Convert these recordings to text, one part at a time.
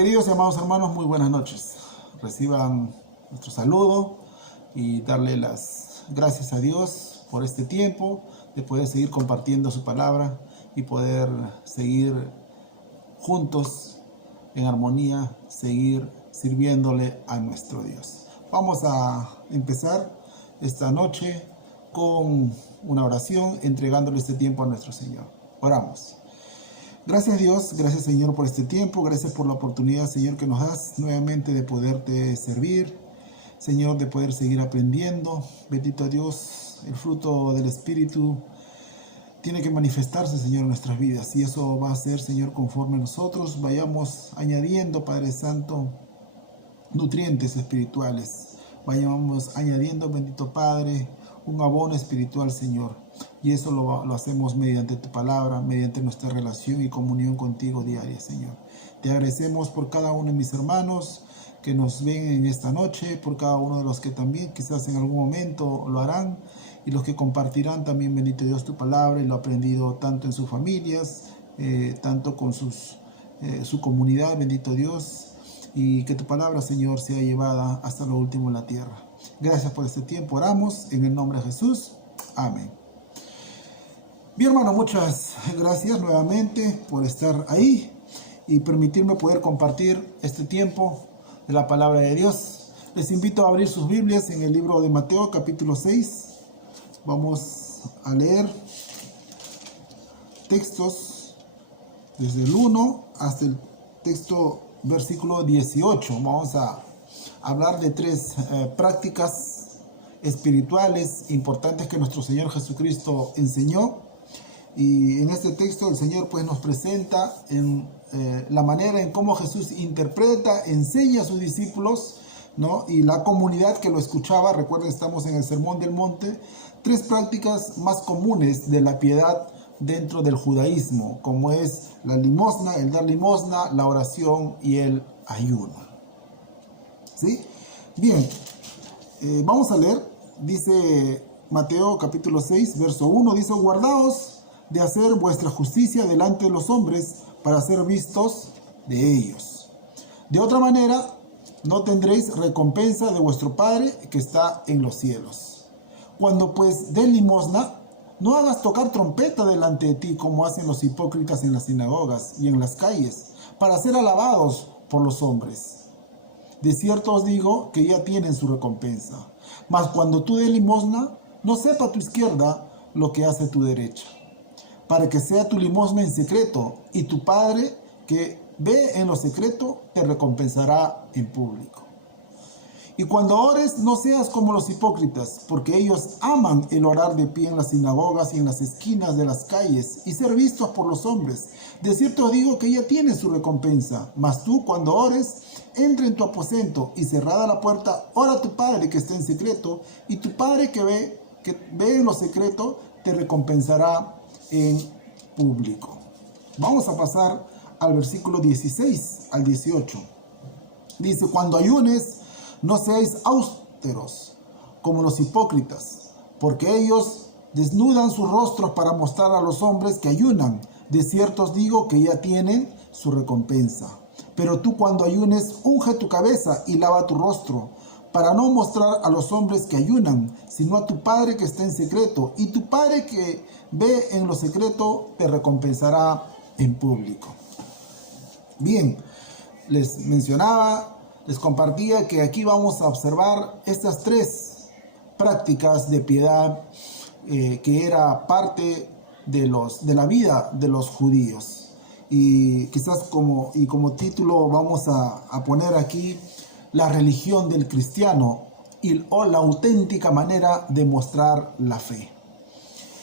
Queridos y amados hermanos, muy buenas noches. Reciban nuestro saludo y darle las gracias a Dios por este tiempo de poder seguir compartiendo su palabra y poder seguir juntos en armonía, seguir sirviéndole a nuestro Dios. Vamos a empezar esta noche con una oración, entregándole este tiempo a nuestro Señor. Oramos. Gracias Dios, gracias Señor por este tiempo, gracias por la oportunidad Señor que nos das nuevamente de poderte servir, Señor, de poder seguir aprendiendo. Bendito Dios, el fruto del Espíritu tiene que manifestarse Señor en nuestras vidas y eso va a ser Señor conforme nosotros vayamos añadiendo, Padre Santo, nutrientes espirituales, vayamos añadiendo, bendito Padre, un abono espiritual Señor, y eso lo hacemos mediante tu palabra, mediante nuestra relación y comunión contigo diaria Señor. Te agradecemos por cada uno de mis hermanos que nos ven en esta noche, por cada uno de los que también quizás en algún momento lo harán y los que compartirán también, bendito Dios, tu palabra y lo aprendido tanto en sus familias, tanto con su comunidad, bendito Dios, y que tu palabra, Señor, sea llevada hasta lo último en la tierra. Gracias por este tiempo, oramos en el nombre de Jesús. Amén. Bien, hermano, muchas gracias nuevamente por estar ahí y permitirme poder compartir este tiempo de la palabra de Dios. Les invito a abrir sus Biblias en el libro de Mateo, capítulo 6. Vamos a leer textos desde el 1 hasta el texto versículo 18. Vamos a hablar de tres prácticas espirituales importantes que nuestro Señor Jesucristo enseñó. Y en este texto el Señor pues nos presenta la manera en cómo Jesús interpreta, enseña a sus discípulos, ¿no? Y la comunidad que lo escuchaba. Recuerden, estamos en el Sermón del Monte. Tres prácticas más comunes de la piedad dentro del judaísmo, como es la limosna, el dar limosna, la oración y el ayuno. ¿Sí? Bien, vamos a leer. Dice Mateo capítulo 6, verso 1, dice: guardaos de hacer vuestra justicia delante de los hombres para ser vistos de ellos. De otra manera, no tendréis recompensa de vuestro Padre que está en los cielos. Cuando pues des limosna, no hagas tocar trompeta delante de ti como hacen los hipócritas en las sinagogas y en las calles, para ser alabados por los hombres. De cierto os digo que ya tienen su recompensa. Mas cuando tú des limosna, no sepa tu izquierda lo que hace tu derecha, para que sea tu limosna en secreto, y tu Padre que ve en lo secreto te recompensará en público. Y cuando ores, no seas como los hipócritas, porque ellos aman el orar de pie en las sinagogas y en las esquinas de las calles y ser vistos por los hombres. De cierto os digo que ya tienen su recompensa. Mas tú, cuando ores, entra en tu aposento y cerrada la puerta, ora a tu Padre que está en secreto, y tu Padre que ve en lo secreto te recompensará en público. Vamos a pasar al versículo 16 al 18. Dice: cuando ayunes, no seáis austeros como los hipócritas, porque ellos desnudan sus rostros para mostrar a los hombres que ayunan. De cierto os digo que ya tienen su recompensa. Pero tú, cuando ayunes, unge tu cabeza y lava tu rostro, para no mostrar a los hombres que ayunan, sino a tu Padre que está en secreto, y tu Padre que ve en lo secreto te recompensará en público. Bien, les compartía que aquí vamos a observar estas tres prácticas de piedad que era parte de la vida de los judíos. Y quizás como título vamos a poner aquí la religión del cristiano o la auténtica manera de mostrar la fe.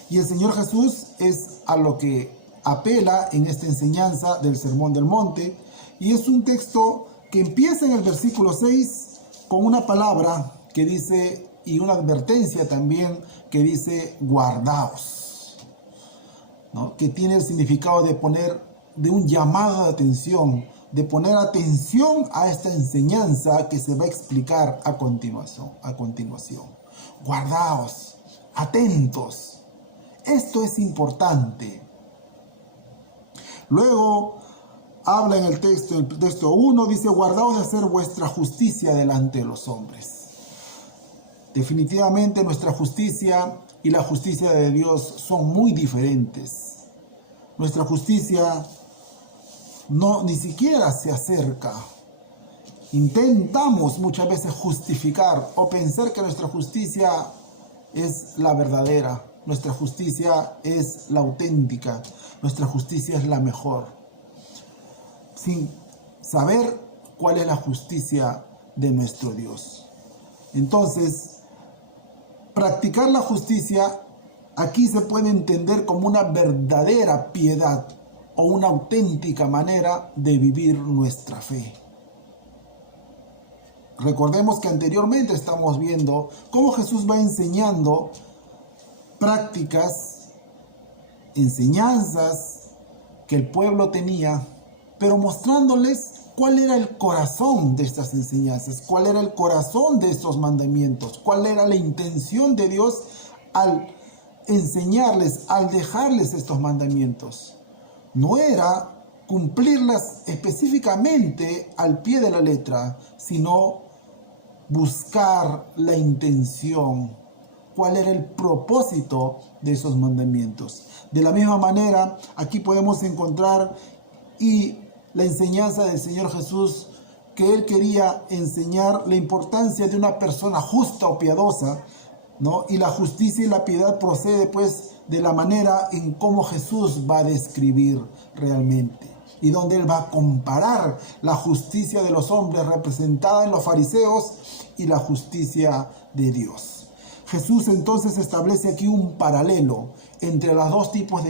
Y el Señor Jesús es a lo que apela en esta enseñanza del Sermón del Monte, y es un texto que empieza en el versículo 6 con una palabra que dice, y una advertencia también que dice: guardaos, ¿no? Que tiene el significado de un llamado de atención, de poner atención a esta enseñanza que se va a explicar a continuación. Guardaos, atentos. Esto es importante. Luego habla en el texto 1, dice, guardaos de hacer vuestra justicia delante de los hombres. Definitivamente nuestra justicia y la justicia de Dios son muy diferentes. Nuestra justicia ni siquiera se acerca. Intentamos muchas veces justificar o pensar que nuestra justicia es la verdadera, nuestra justicia es la auténtica, nuestra justicia es la mejor, sin saber cuál es la justicia de nuestro Dios. Entonces, practicar la justicia aquí se puede entender como una verdadera piedad o una auténtica manera de vivir nuestra fe. Recordemos que anteriormente estamos viendo cómo Jesús va enseñando prácticas, enseñanzas que el pueblo tenía, pero mostrándoles cuál era el corazón de estas enseñanzas, cuál era el corazón de estos mandamientos, cuál era la intención de Dios al enseñarles, al dejarles estos mandamientos. No era cumplirlas específicamente al pie de la letra, sino buscar la intención, cuál era el propósito de esos mandamientos. De la misma manera, aquí podemos encontrar y la enseñanza del Señor Jesús, que Él quería enseñar la importancia de una persona justa o piadosa, ¿no? Y la justicia y la piedad procede pues de la manera en cómo Jesús va a describir realmente, y donde Él va a comparar la justicia de los hombres representada en los fariseos y la justicia de Dios. Jesús entonces establece aquí un paralelo entre los dos tipos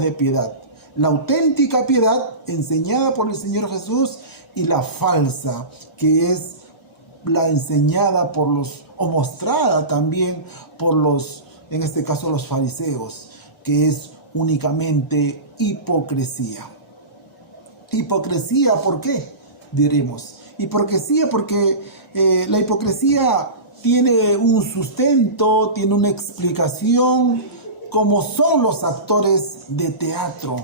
de piedad: la auténtica piedad enseñada por el Señor Jesús y la falsa, que es la enseñada por o mostrada también por en este caso los fariseos, que es únicamente hipocresía. ¿Hipocresía por qué? Diremos. Hipocresía porque la hipocresía tiene un sustento, tiene una explicación, como son los actores de teatro,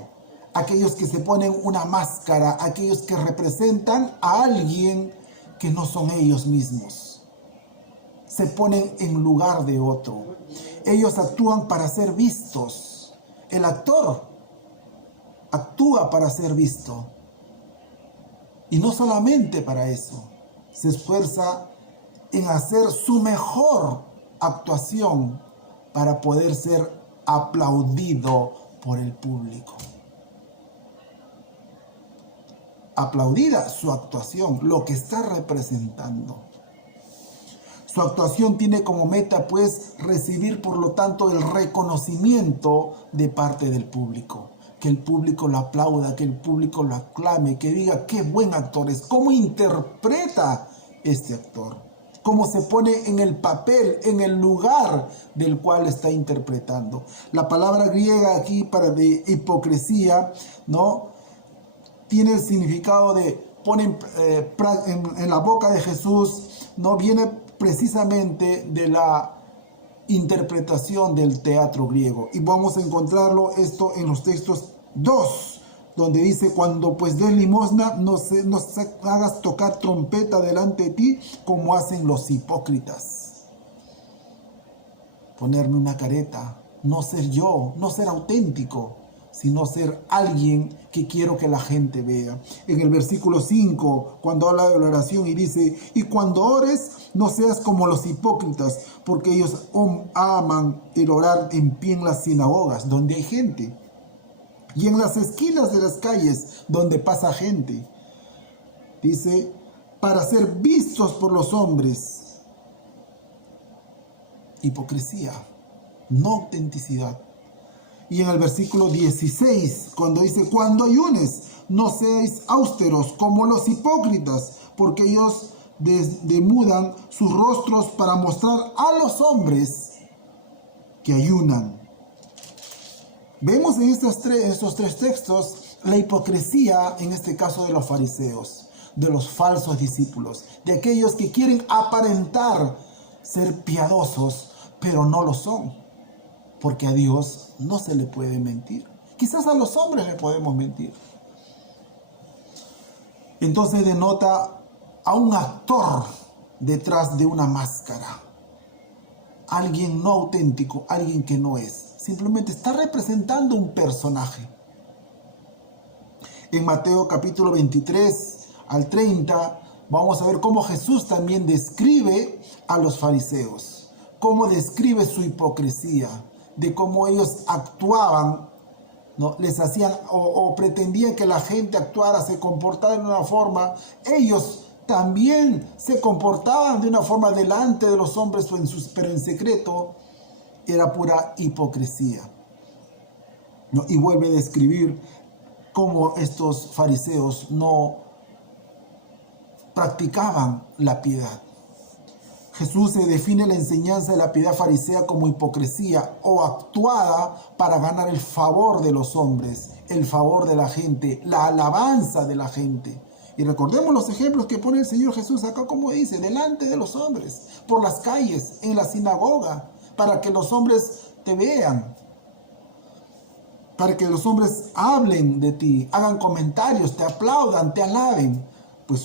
aquellos que se ponen una máscara, aquellos que representan a alguien que no son ellos mismos. Se ponen en lugar de otro. Ellos actúan para ser vistos. El actor actúa para ser visto. Y no solamente para eso, se esfuerza en hacer su mejor actuación para poder ser aplaudido por el público. Aplaudida su actuación, lo que está representando. Su actuación tiene como meta, pues, recibir, por lo tanto, el reconocimiento de parte del público. Que el público lo aplauda, que el público lo aclame, que diga qué buen actor es, cómo interpreta este actor, cómo se pone en el papel, en el lugar del cual está interpretando. La palabra griega aquí para de hipocresía, ¿no?, tiene el significado de pone en la boca de Jesús, ¿no?, viene precisamente de la interpretación del teatro griego. Y vamos a encontrarlo esto en los textos 2, donde dice: cuando pues des limosna, no hagas tocar trompeta delante de ti, como hacen los hipócritas. Ponerme una careta, no ser yo, no ser auténtico, sino ser alguien que quiero que la gente vea. En el versículo 5, cuando habla de la oración y dice: y cuando ores, no seas como los hipócritas, porque ellos aman el orar en pie en las sinagogas, donde hay gente, y en las esquinas de las calles, donde pasa gente. Dice, para ser vistos por los hombres. Hipocresía, no autenticidad. Y en el versículo 16, cuando dice: cuando ayunes, no seáis austeros como los hipócritas, porque ellos demudan sus rostros para mostrar a los hombres que ayunan. Vemos en estos tres textos la hipocresía, en este caso de los fariseos, de los falsos discípulos, de aquellos que quieren aparentar ser piadosos, pero no lo son, porque a Dios no se le puede mentir. Quizás a los hombres le podemos mentir, Entonces denota a un actor detrás de una máscara. Alguien no auténtico, alguien que no es. Simplemente está representando un personaje. En Mateo capítulo 23 al 30 vamos a ver cómo Jesús también describe a los fariseos, cómo describe su hipocresía, de cómo ellos actuaban, ¿no? Les hacían o pretendían que la gente actuara, se comportara de una forma. Ellos también se comportaban de una forma delante de los hombres, pero en secreto era pura hipocresía, ¿no? Y vuelve a describir cómo estos fariseos no practicaban la piedad. Jesús se define la enseñanza de la piedad farisea como hipocresía o actuada para ganar el favor de los hombres, el favor de la gente, la alabanza de la gente. Y recordemos los ejemplos que pone el Señor Jesús acá, como dice, delante de los hombres, por las calles, en la sinagoga, para que los hombres te vean, para que los hombres hablen de ti, hagan comentarios, te aplaudan, te alaben. Pues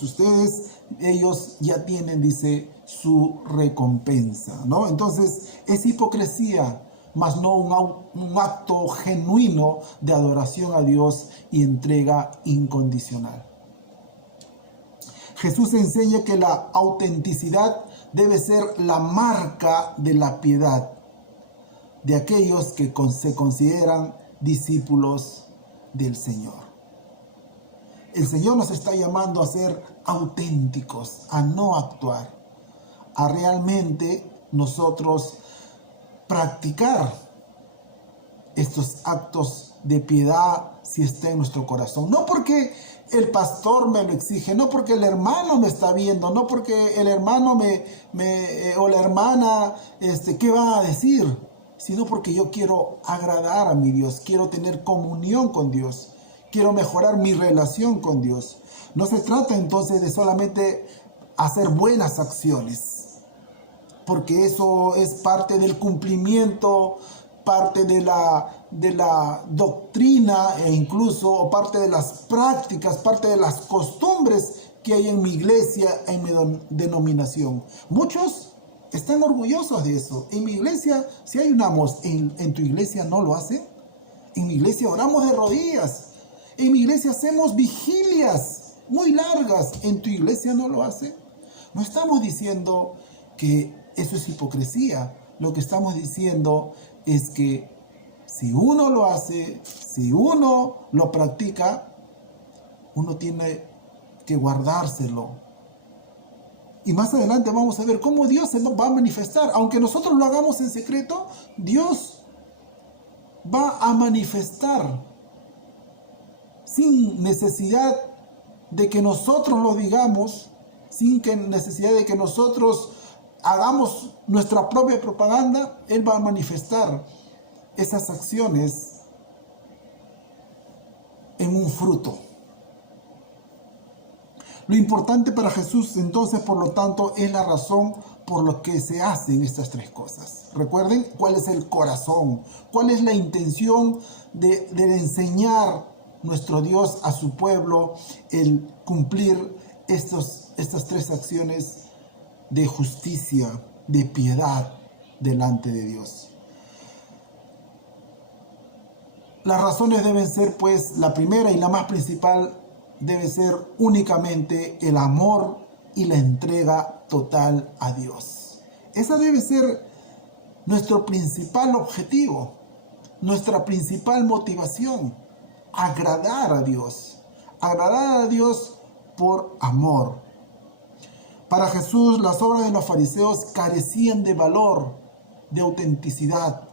ellos ya tienen, dice, su recompensa, ¿no? Entonces es hipocresía, mas no un acto genuino de adoración a Dios y entrega incondicional. Jesús enseña que la autenticidad debe ser la marca de la piedad de aquellos que se consideran discípulos del Señor. El Señor nos está llamando a ser auténticos, a no actuar, a realmente nosotros practicar estos actos de piedad si está en nuestro corazón. No porque el pastor me lo exige, no porque el hermano me está viendo, no porque el hermano o la hermana, ¿qué va a decir? Sino porque yo quiero agradar a mi Dios, quiero tener comunión con Dios. Quiero mejorar mi relación con Dios. No se trata entonces de solamente hacer buenas acciones, porque eso es parte del cumplimiento, parte de la doctrina e incluso parte de las prácticas, parte de las costumbres que hay en mi iglesia, en mi denominación. Muchos están orgullosos de eso. En mi iglesia, si ayunamos, ¿en tu iglesia no lo hacen? En mi iglesia oramos de rodillas. En mi iglesia hacemos vigilias muy largas. ¿En tu iglesia no lo hacen? No estamos diciendo que eso es hipocresía. Lo que estamos diciendo es que si uno lo hace, si uno lo practica, uno tiene que guardárselo. Y más adelante vamos a ver cómo Dios se va a manifestar. Aunque nosotros lo hagamos en secreto, Dios va a manifestar sin necesidad de que nosotros lo digamos, sin necesidad de que nosotros hagamos nuestra propia propaganda. Él va a manifestar esas acciones en un fruto. Lo importante para Jesús, entonces, por lo tanto, es la razón por la que se hacen estas tres cosas. Recuerden cuál es el corazón, cuál es la intención de enseñar nuestro Dios a su pueblo, el cumplir estas tres acciones de justicia, de piedad delante de Dios. Las razones deben ser, pues, la primera y la más principal debe ser únicamente el amor y la entrega total a Dios. Esa debe ser nuestro principal objetivo, nuestra principal motivación, agradar a Dios por amor. Para Jesús, las obras de los fariseos carecían de valor, de autenticidad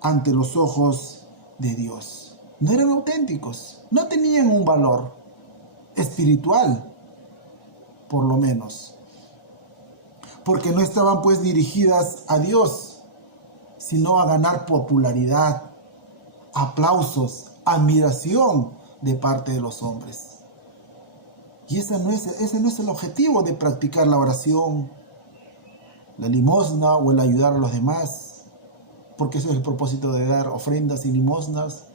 ante los ojos de Dios. No eran auténticos, no tenían un valor espiritual, por lo menos, porque no estaban pues dirigidas a Dios, sino a ganar popularidad, aplausos, admiración de parte de los hombres. Y ese no es el objetivo de practicar la oración, la limosna o el ayudar a los demás, porque ese es el propósito de dar ofrendas y limosnas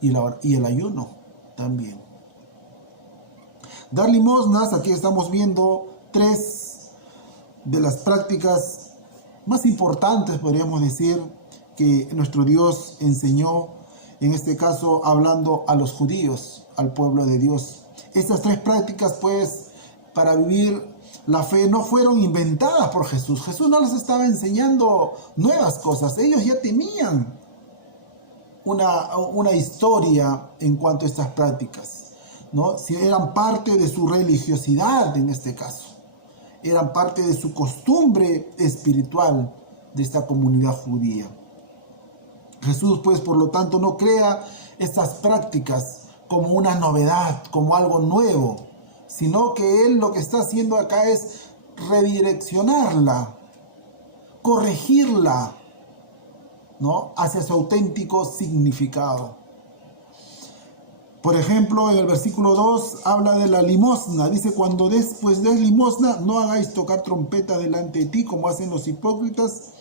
y el ayuno también. Dar limosnas, aquí estamos viendo tres de las prácticas más importantes, podríamos decir, que nuestro Dios enseñó, en este caso hablando a los judíos, al pueblo de Dios. Estas tres prácticas, pues, para vivir la fe no fueron inventadas por Jesús. Jesús no les estaba enseñando nuevas cosas. Ellos ya tenían una historia en cuanto a estas prácticas, ¿no? Si eran parte de su religiosidad en este caso. Eran parte de su costumbre espiritual de esta comunidad judía. Jesús, pues, por lo tanto, no crea estas prácticas como una novedad, como algo nuevo, sino que Él lo que está haciendo acá es redireccionarla, corregirla, ¿no?, hacia su auténtico significado. Por ejemplo, en el versículo 2 habla de la limosna. Dice, cuando des limosna, no hagáis tocar trompeta delante de ti, como hacen los hipócritas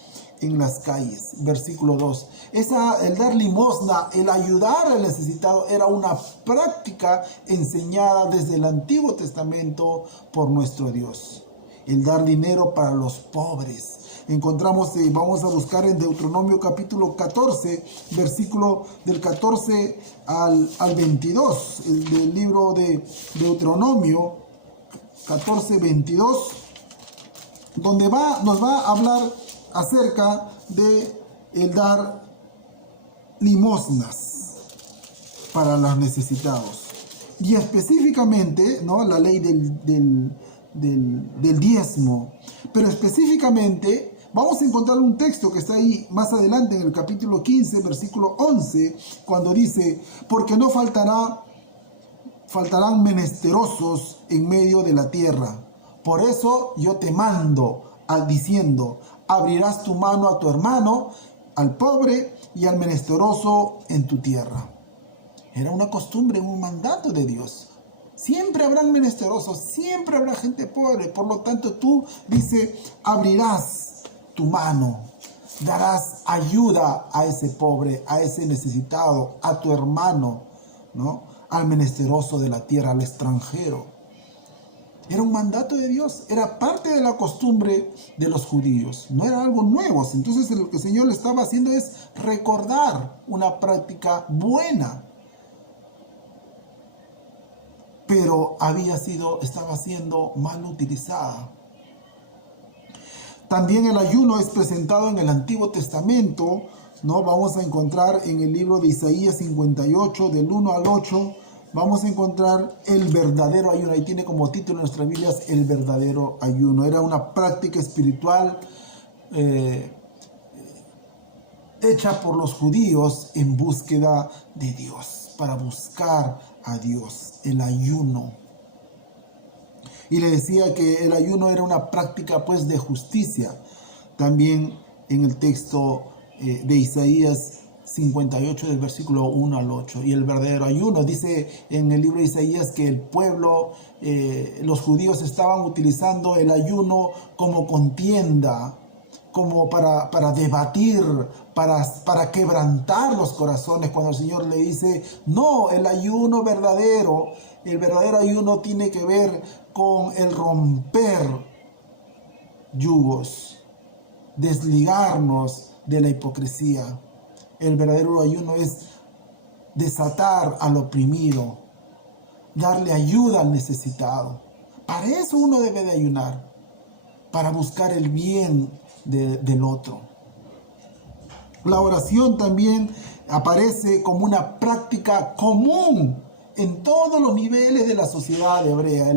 en las calles. Versículo 2. El dar limosna, el ayudar al necesitado, era una práctica enseñada desde el Antiguo Testamento por nuestro Dios. El dar dinero para los pobres. Encontramos, vamos a buscar en Deuteronomio capítulo 14, versículo del 14 al 22, del libro de Deuteronomio 14, 22, donde nos va a hablar acerca de el dar limosnas para los necesitados. Y específicamente, ¿no?, la ley del diezmo. Pero específicamente vamos a encontrar un texto que está ahí más adelante en el capítulo 15, versículo 11, cuando dice, porque no faltarán menesterosos en medio de la tierra. Por eso yo te mando, diciendo, abrirás tu mano a tu hermano, al pobre y al menesteroso en tu tierra. Era una costumbre, un mandato de Dios. Siempre habrán menesterosos, siempre habrá gente pobre. Por lo tanto, tú, dice, abrirás tu mano, darás ayuda a ese pobre, a ese necesitado, a tu hermano, ¿no?, al menesteroso de la tierra, al extranjero. Era un mandato de Dios, era parte de la costumbre de los judíos, no era algo nuevo. Entonces lo que el Señor le estaba haciendo es recordar una práctica buena, pero estaba siendo mal utilizada. También el ayuno es presentado en el Antiguo Testamento, ¿no? Vamos a encontrar en el libro de Isaías 58, del 1 al 8, vamos a encontrar el verdadero ayuno. Ahí tiene como título en nuestras Biblias, el verdadero ayuno. Era una práctica espiritual hecha por los judíos en búsqueda de Dios, para buscar a Dios, el ayuno. Y le decía que el ayuno era una práctica, pues, de justicia. También en el texto de Isaías 58, del versículo 1 al 8. Y el verdadero ayuno, dice en el libro de Isaías que el pueblo, los judíos estaban utilizando el ayuno como contienda, como para debatir, para quebrantar los corazones, cuando el Señor le dice, no, el verdadero ayuno tiene que ver con el romper yugos, desligarnos de la hipocresía. El verdadero ayuno es desatar al oprimido, darle ayuda al necesitado. Para eso uno debe de ayunar, para buscar el bien del otro. La oración también aparece como una práctica común en todos los niveles de la sociedad hebrea.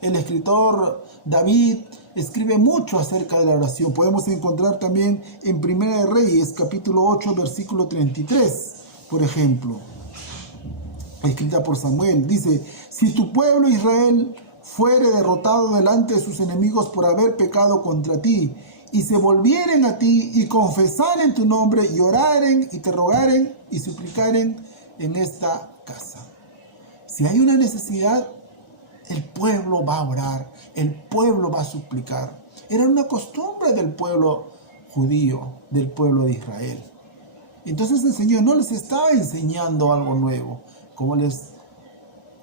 El escritor David escribe mucho acerca de la oración. Podemos encontrar también en Primera de Reyes, capítulo 8, versículo 33, por ejemplo, escrita por Samuel. Dice, si tu pueblo Israel fuere derrotado delante de sus enemigos por haber pecado contra ti, y se volvieren a ti y confesaren tu nombre y oraren y te rogaren y suplicaren en esta casa. Si hay una necesidad, el pueblo va a orar, el pueblo va a suplicar. Era una costumbre del pueblo judío, del pueblo de Israel. Entonces el Señor no les estaba enseñando algo nuevo, como les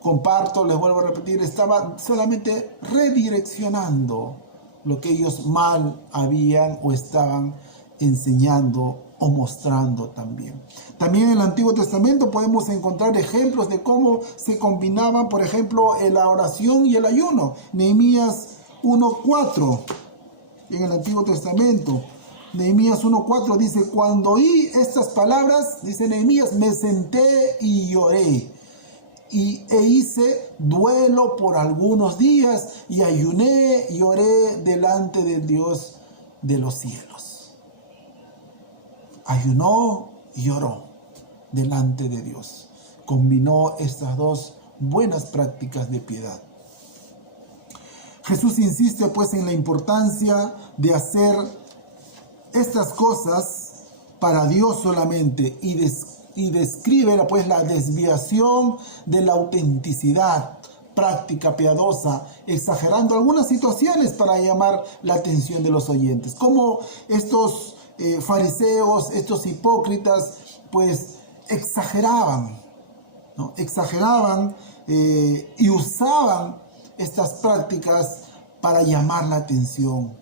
comparto, les vuelvo a repetir, estaba solamente redireccionando lo que ellos mal habían o estaban enseñando o mostrando también. También en el Antiguo Testamento podemos encontrar ejemplos de cómo se combinaban, por ejemplo, la oración y el ayuno. Nehemías 1:4 en el Antiguo Testamento. Nehemías 1:4 dice: cuando oí estas palabras, dice Nehemías, me senté y lloré. E hice duelo por algunos días y ayuné y oré delante del Dios de los cielos. Ayunó y oró delante de Dios. Combinó estas dos buenas prácticas de piedad. Jesús insiste pues en la importancia de hacer estas cosas para Dios solamente y describe pues la desviación de la autenticidad práctica piadosa, exagerando algunas situaciones para llamar la atención de los oyentes, como estos fariseos, estos hipócritas, pues exageraban, ¿no? Exageraban y usaban estas prácticas para llamar la atención,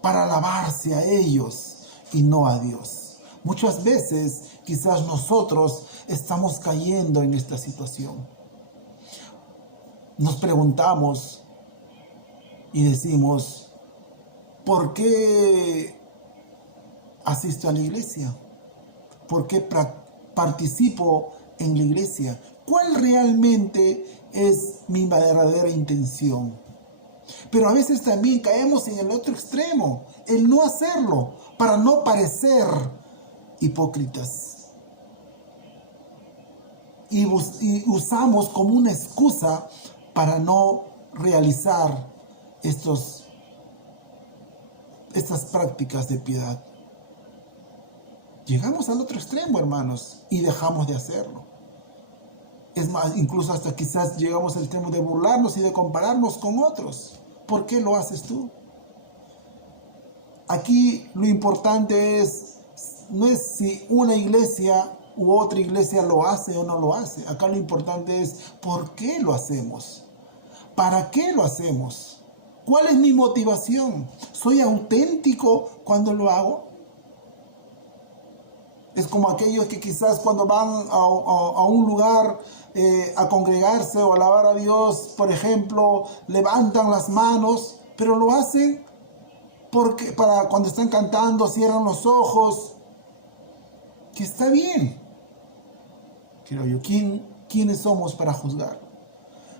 para alabarse a ellos y no a Dios. Muchas veces quizás nosotros estamos cayendo en esta situación. Nos preguntamos y decimos: ¿por qué asisto a la iglesia? ¿Por qué participo en la iglesia? ¿Cuál realmente es mi verdadera intención? Pero a veces también caemos en el otro extremo, el no hacerlo, para no parecer hipócritas. Y usamos como una excusa para no realizar estas prácticas de piedad. Llegamos al otro extremo, hermanos, y dejamos de hacerlo. Es más, incluso hasta quizás llegamos al extremo de burlarnos y de compararnos con otros. ¿Por qué lo haces tú? Aquí lo importante no es si una iglesia u otra iglesia lo hace o no lo hace. Acá lo importante es ¿por qué lo hacemos? ¿Para qué lo hacemos? ¿Cuál es mi motivación? ¿Soy auténtico cuando lo hago? Es como aquellos que quizás cuando van a un lugar a congregarse o a alabar a Dios, por ejemplo, levantan las manos, pero lo hacen porque para cuando están cantando cierran los ojos, que está bien. Creo yo, ¿quiénes somos para juzgar?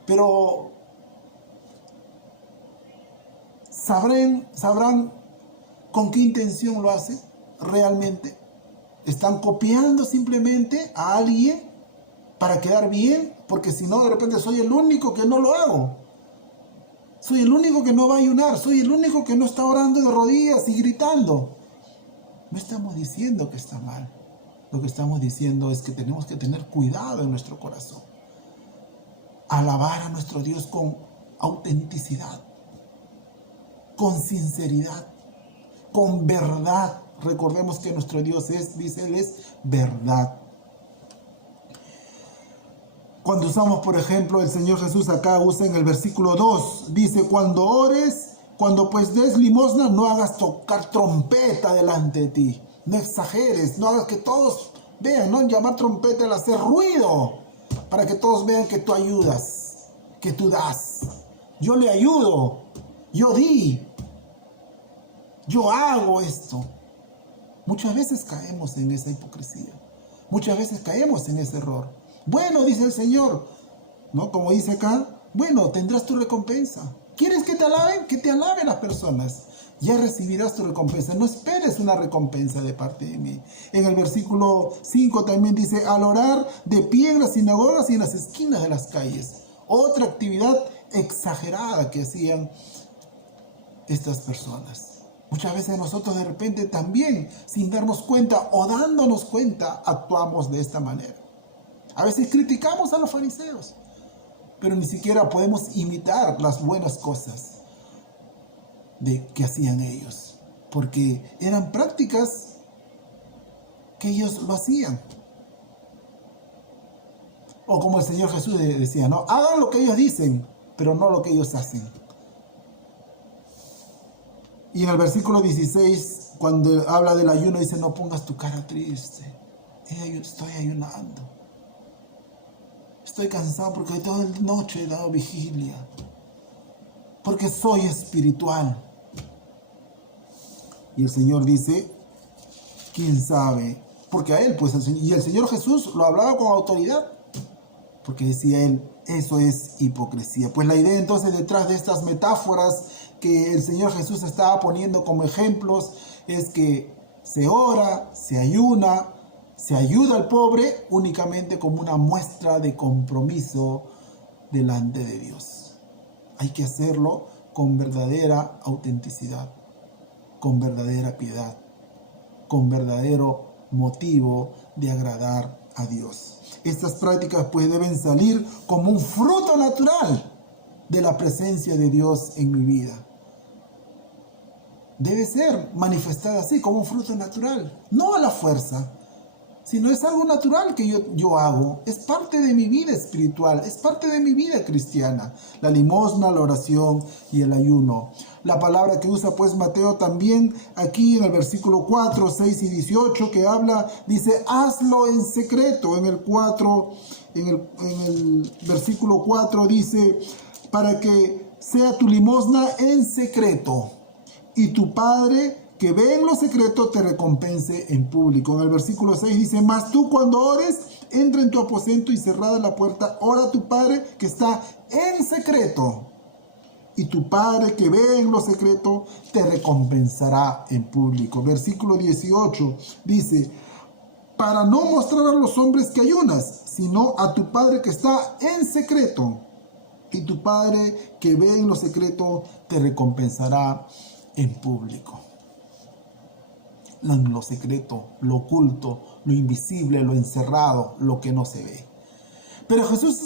Pero sabrán con qué intención lo hacen realmente. ¿Están copiando simplemente a alguien para quedar bien? Porque si no, de repente soy el único que no lo hago. Soy el único que no va a ayunar. Soy el único que no está orando de rodillas y gritando. No estamos diciendo que está mal. Lo que estamos diciendo es que tenemos que tener cuidado en nuestro corazón. Alabar a nuestro Dios con autenticidad, con sinceridad, con verdad. Recordemos que nuestro Dios dice Él es verdad. Cuando usamos, por ejemplo, el Señor Jesús acá usa en el versículo 2, dice: cuando ores, cuando pues des limosna, no hagas tocar trompeta delante de ti. No exageres, no hagas que todos vean, no llamar trompeta, el hacer ruido, para que todos vean que tú ayudas, que tú das. Yo le ayudo, yo di, yo hago esto. Muchas veces caemos en esa hipocresía. Muchas veces caemos en ese error. Bueno, dice el Señor, ¿no? Como dice acá, bueno, tendrás tu recompensa. ¿Quieres que te alaben? Que te alaben las personas. Ya recibirás tu recompensa. No esperes una recompensa de parte de mí. En el versículo 5 también dice: al orar de pie en las sinagogas y en las esquinas de las calles. Otra actividad exagerada que hacían estas personas. Muchas veces nosotros de repente también, sin darnos cuenta o dándonos cuenta, actuamos de esta manera. A veces criticamos a los fariseos, pero ni siquiera podemos imitar las buenas cosas que hacían ellos, porque eran prácticas que ellos lo hacían. O como el Señor Jesús decía, ¿no? Hagan lo que ellos dicen, pero no lo que ellos hacen. Y en el versículo 16, cuando habla del ayuno, dice, no pongas tu cara triste. Estoy ayunando. Estoy cansado porque toda la noche he dado vigilia. Porque soy espiritual. Y el Señor dice, ¿quién sabe? Porque a él, pues, y el Señor Jesús lo hablaba con autoridad. Porque decía él, eso es hipocresía. Pues la idea entonces detrás de estas metáforas que el Señor Jesús estaba poniendo como ejemplos es que se ora, se ayuna, se ayuda al pobre únicamente como una muestra de compromiso delante de Dios. Hay que hacerlo con verdadera autenticidad, con verdadera piedad, con verdadero motivo de agradar a Dios. Estas prácticas pues deben salir como un fruto natural de la presencia de Dios en mi vida. Debe ser manifestada así, como un fruto natural, no a la fuerza, sino es algo natural que yo hago, es parte de mi vida espiritual, es parte de mi vida cristiana, la limosna, la oración y el ayuno. La palabra que usa pues Mateo también aquí en el versículo 4, 6 y 18 que habla, dice, hazlo en secreto. En el versículo 4 dice, para que sea tu limosna en secreto, y tu Padre que ve en lo secreto te recompense en público. En el versículo 6 dice, mas tú cuando ores, entra en tu aposento y cerrada la puerta, ora a tu Padre que está en secreto. Y tu Padre que ve en lo secreto te recompensará en público. Versículo 18 dice, para no mostrar a los hombres que ayunas, sino a tu Padre que está en secreto. Y tu Padre que ve en lo secreto te recompensará en público. Lo secreto, lo oculto, lo invisible, lo encerrado, lo que no se ve. Pero Jesús,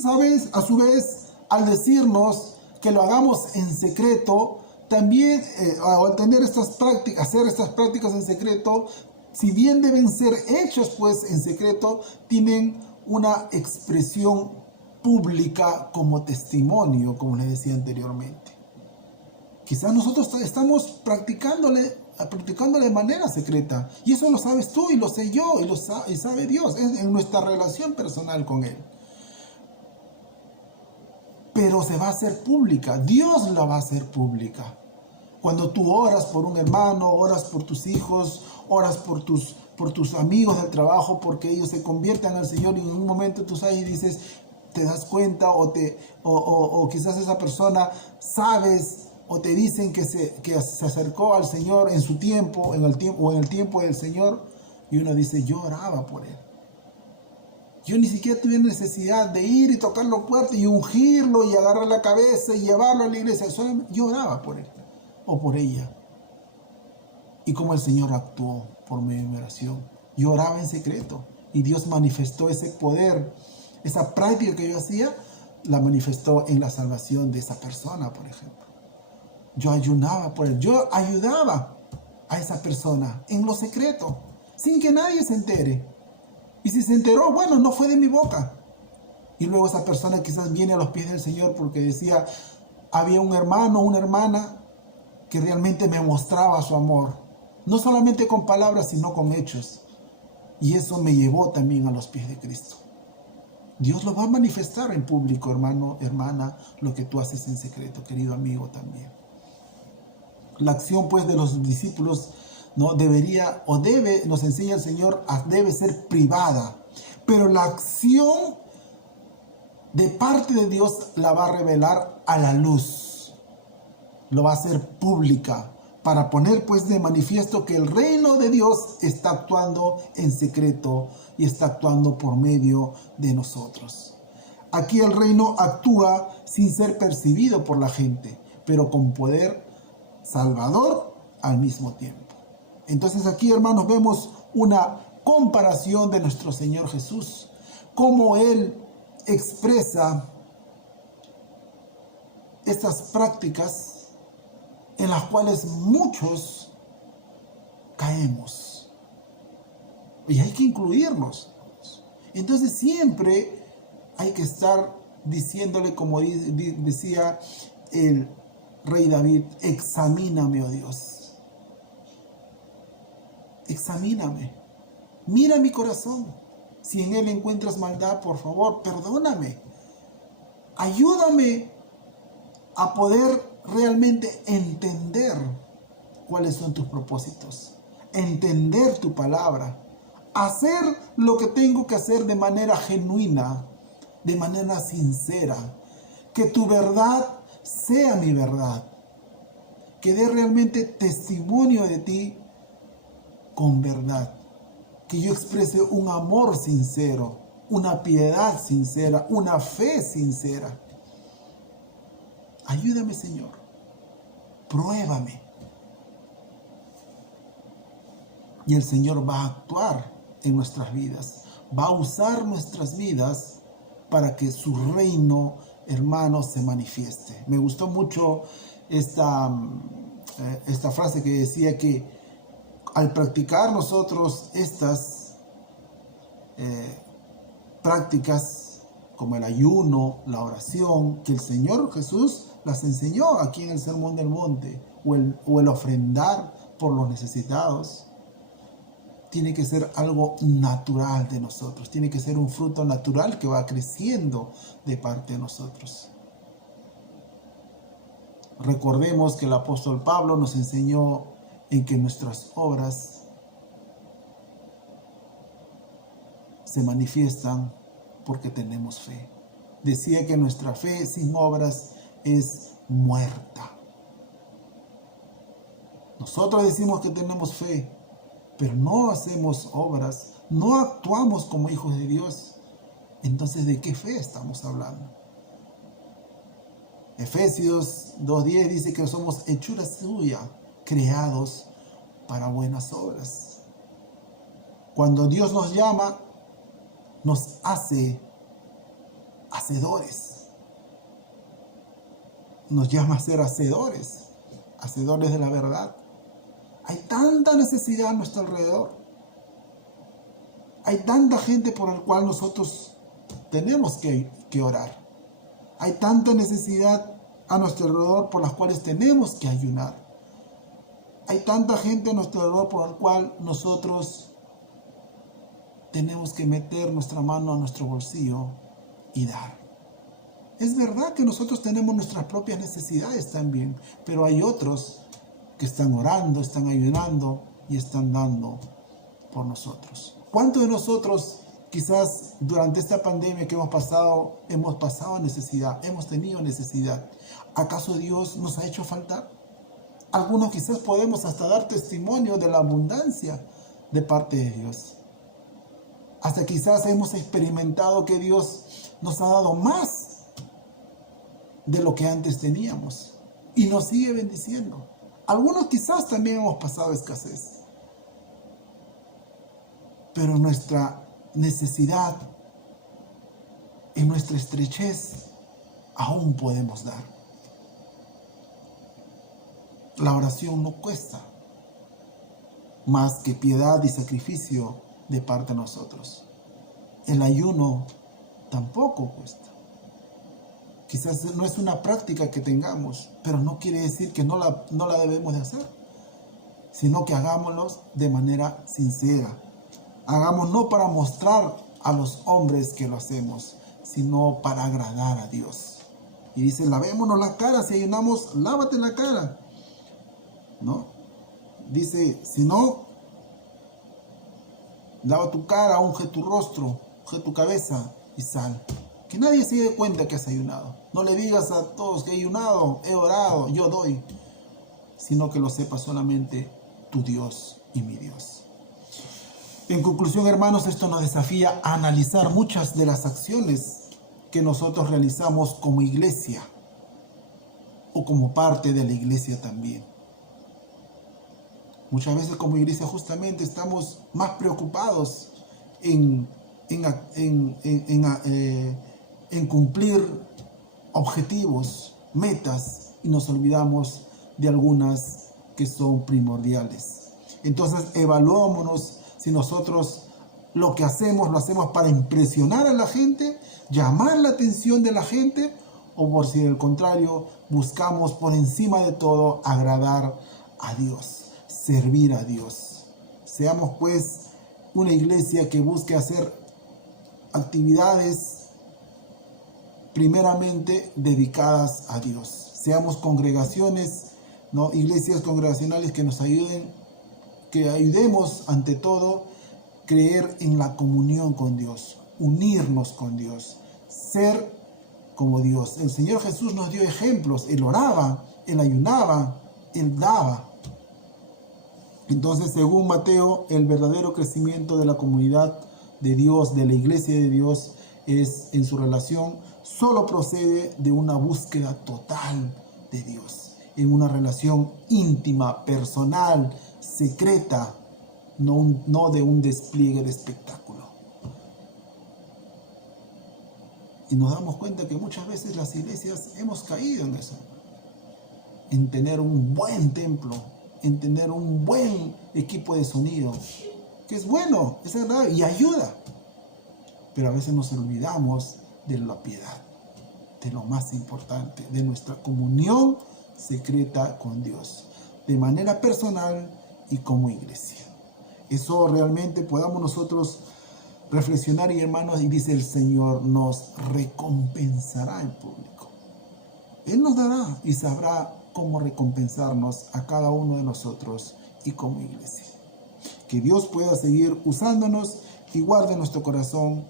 a su vez, al decirnos que lo hagamos en secreto, también al tener hacer estas prácticas en secreto, si bien deben ser hechas pues en secreto, tienen una expresión pública como testimonio, como les decía anteriormente. Quizás nosotros estamos practicándolo de manera secreta. Y eso lo sabes tú y lo sé yo y sabe Dios. Es en nuestra relación personal con Él. Pero se va a hacer pública. Dios la va a hacer pública. Cuando tú oras por un hermano, oras por tus hijos, oras por tus amigos del trabajo, porque ellos se conviertan al Señor y en un momento tú sabes y dices, te das cuenta o quizás esa persona sabes o te dicen que se acercó al Señor en su tiempo, en el tiempo del Señor, y uno dice, yo oraba por él. Yo ni siquiera tuve necesidad de ir y tocarlo fuerte y ungirlo y agarrar la cabeza y llevarlo a la iglesia. Solamente yo oraba por él o por ella. Y como el Señor actuó por medio de mi oración. Yo oraba en secreto y Dios manifestó ese poder, esa práctica que yo hacía, la manifestó en la salvación de esa persona, por ejemplo. Yo ayunaba por él, yo ayudaba a esa persona en lo secreto, sin que nadie se entere. Y si se enteró, bueno, no fue de mi boca. Y luego esa persona quizás viene a los pies del Señor porque decía, había un hermano o una hermana que realmente me mostraba su amor. No solamente con palabras, sino con hechos. Y eso me llevó también a los pies de Cristo. Dios lo va a manifestar en público, hermano, hermana, lo que tú haces en secreto, querido amigo también. La acción pues de los discípulos no debería o debe, nos enseña el Señor, debe ser privada, pero la acción de parte de Dios la va a revelar a la luz, lo va a hacer pública para poner pues de manifiesto que el reino de Dios está actuando en secreto y está actuando por medio de nosotros. Aquí el reino actúa sin ser percibido por la gente, pero con poder salvador al mismo tiempo. Entonces aquí, hermanos, vemos una comparación de nuestro Señor Jesús, cómo Él expresa estas prácticas en las cuales muchos caemos. Y hay que incluirnos. Entonces siempre hay que estar diciéndole, como decía el rey David, examíname, oh Dios, examíname, mira mi corazón, si en él encuentras maldad, por favor, perdóname, ayúdame a poder realmente entender cuáles son tus propósitos, entender tu palabra, hacer lo que tengo que hacer de manera genuina, de manera sincera, que tu verdad sea mi verdad, que dé realmente testimonio de ti con verdad, que yo exprese un amor sincero, una piedad sincera, una fe sincera. Ayúdame, Señor, pruébame. Y el Señor va a actuar en nuestras vidas, va a usar nuestras vidas para que su reino, hermano, se manifieste. Me gustó mucho esta frase que decía que al practicar nosotros estas prácticas como el ayuno, la oración, que el Señor Jesús las enseñó aquí en el Sermón del Monte, o el ofrendar por los necesitados, tiene que ser algo natural de nosotros, tiene que ser un fruto natural que va creciendo de parte de nosotros. Recordemos que el apóstol Pablo nos enseñó en que nuestras obras se manifiestan porque tenemos fe. Decía que nuestra fe sin obras es muerta. Nosotros decimos que tenemos fe, pero no hacemos obras, no actuamos como hijos de Dios. Entonces, ¿de qué fe estamos hablando? Efesios 2:10 dice que somos hechura suya, creados para buenas obras. Cuando Dios nos llama, nos hace hacedores. Nos llama a ser hacedores de la verdad. Hay tanta necesidad a nuestro alrededor. Hay tanta gente por la cual nosotros tenemos que orar. Hay tanta necesidad a nuestro alrededor por las cuales tenemos que ayunar. Hay tanta gente a nuestro alrededor por la cual nosotros tenemos que meter nuestra mano a nuestro bolsillo y dar. Es verdad que nosotros tenemos nuestras propias necesidades también, pero hay otros que están orando, están ayudando y están dando por nosotros. ¿Cuántos de nosotros quizás durante esta pandemia que hemos pasado necesidad, hemos tenido necesidad? ¿Acaso Dios nos ha hecho faltar? Algunos quizás podemos hasta dar testimonio de la abundancia de parte de Dios. Hasta quizás hemos experimentado que Dios nos ha dado más de lo que antes teníamos y nos sigue bendiciendo. Algunos quizás también hemos pasado escasez, pero nuestra necesidad, en nuestra estrechez, aún podemos dar. La oración no cuesta más que piedad y sacrificio de parte de nosotros. El ayuno tampoco cuesta. Quizás no es una práctica que tengamos, pero no quiere decir que no la debemos de hacer, sino que hagámoslo de manera sincera. Hagamos no para mostrar a los hombres que lo hacemos, sino para agradar a Dios. Y dice, lavémonos la cara, si ayunamos, lávate la cara. ¿No? Dice, si no, lava tu cara, unge tu rostro, unge tu cabeza y sal. Que nadie se dé cuenta que has ayunado. No le digas a todos que he ayunado, he orado, yo doy. Sino que lo sepa solamente tu Dios y mi Dios. En conclusión, hermanos, esto nos desafía a analizar muchas de las acciones que nosotros realizamos como iglesia o como parte de la iglesia también. Muchas veces como iglesia justamente estamos más preocupados en cumplir objetivos, metas, y nos olvidamos de algunas que son primordiales. Entonces, evaluémonos si nosotros lo que hacemos, lo hacemos para impresionar a la gente, llamar la atención de la gente, o por si al contrario, buscamos por encima de todo agradar a Dios, servir a Dios. Seamos pues una iglesia que busque hacer actividades primeramente dedicadas a Dios. Seamos congregaciones, ¿no? Iglesias congregacionales que nos ayuden, que ayudemos ante todo creer en la comunión con Dios, unirnos con Dios, ser como Dios. El Señor Jesús nos dio ejemplos. Él oraba, Él ayunaba, Él daba. Entonces, según Mateo, el verdadero crecimiento de la comunidad de Dios, de la iglesia de Dios, es en su relación, solo procede de una búsqueda total de Dios, en una relación íntima, personal, secreta, no de un despliegue de espectáculo. Y nos damos cuenta que muchas veces las iglesias hemos caído en eso, en tener un buen templo, en tener un buen equipo de sonido, que es bueno, es agradable y ayuda. Pero a veces nos olvidamos de la piedad, de lo más importante, de nuestra comunión secreta con Dios, de manera personal y como iglesia. Eso realmente podamos nosotros reflexionar, y hermanos, y dice el Señor, nos recompensará en público. Él nos dará y sabrá cómo recompensarnos a cada uno de nosotros y como iglesia. Que Dios pueda seguir usándonos y guarde nuestro corazón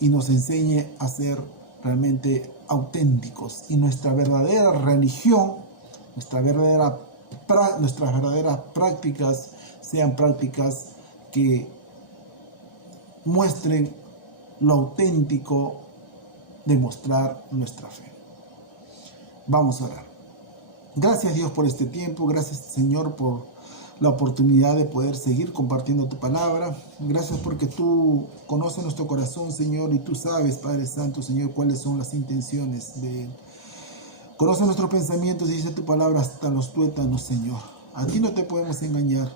y nos enseñe a ser realmente auténticos, y nuestra verdadera religión, nuestras verdaderas prácticas sean prácticas que muestren lo auténtico de mostrar nuestra fe. Vamos a orar. Gracias, Dios, por este tiempo. Gracias, Señor, por la oportunidad de poder seguir compartiendo tu palabra. Gracias porque tú conoces nuestro corazón, Señor, y tú sabes, Padre Santo, Señor, cuáles son las intenciones de Él. Conoce nuestros pensamientos y dice tu palabra hasta los tuétanos, Señor. A ti no te podemos engañar.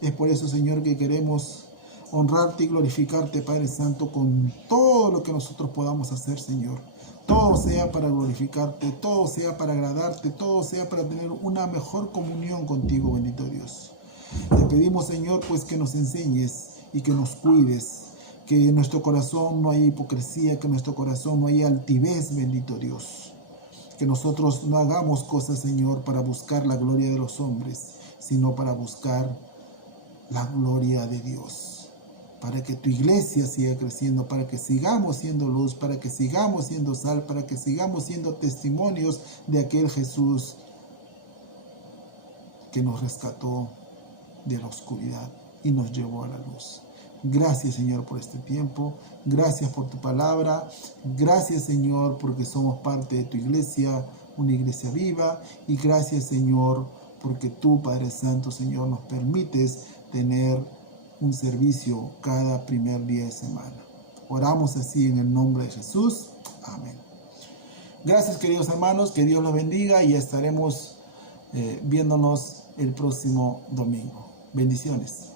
Es por eso, Señor, que queremos honrarte y glorificarte, Padre Santo, con todo lo que nosotros podamos hacer, Señor. Todo sea para glorificarte, todo sea para agradarte, todo sea para tener una mejor comunión contigo, bendito Dios. Te pedimos, Señor, pues que nos enseñes y que nos cuides, que en nuestro corazón no haya hipocresía, que en nuestro corazón no haya altivez, bendito Dios. Que nosotros no hagamos cosas, Señor, para buscar la gloria de los hombres, sino para buscar la gloria de Dios. Para que tu iglesia siga creciendo, para que sigamos siendo luz, para que sigamos siendo sal, para que sigamos siendo testimonios de aquel Jesús que nos rescató de la oscuridad y nos llevó a la luz. Gracias, Señor, por este tiempo. Gracias por tu palabra. Gracias, Señor, porque somos parte de tu iglesia, una iglesia viva. Y gracias, Señor, porque tú, Padre Santo, Señor, nos permites tener un servicio cada primer día de semana. Oramos así en el nombre de Jesús. Amén. Gracias, queridos hermanos. Que Dios los bendiga y estaremos viéndonos el próximo domingo. Bendiciones.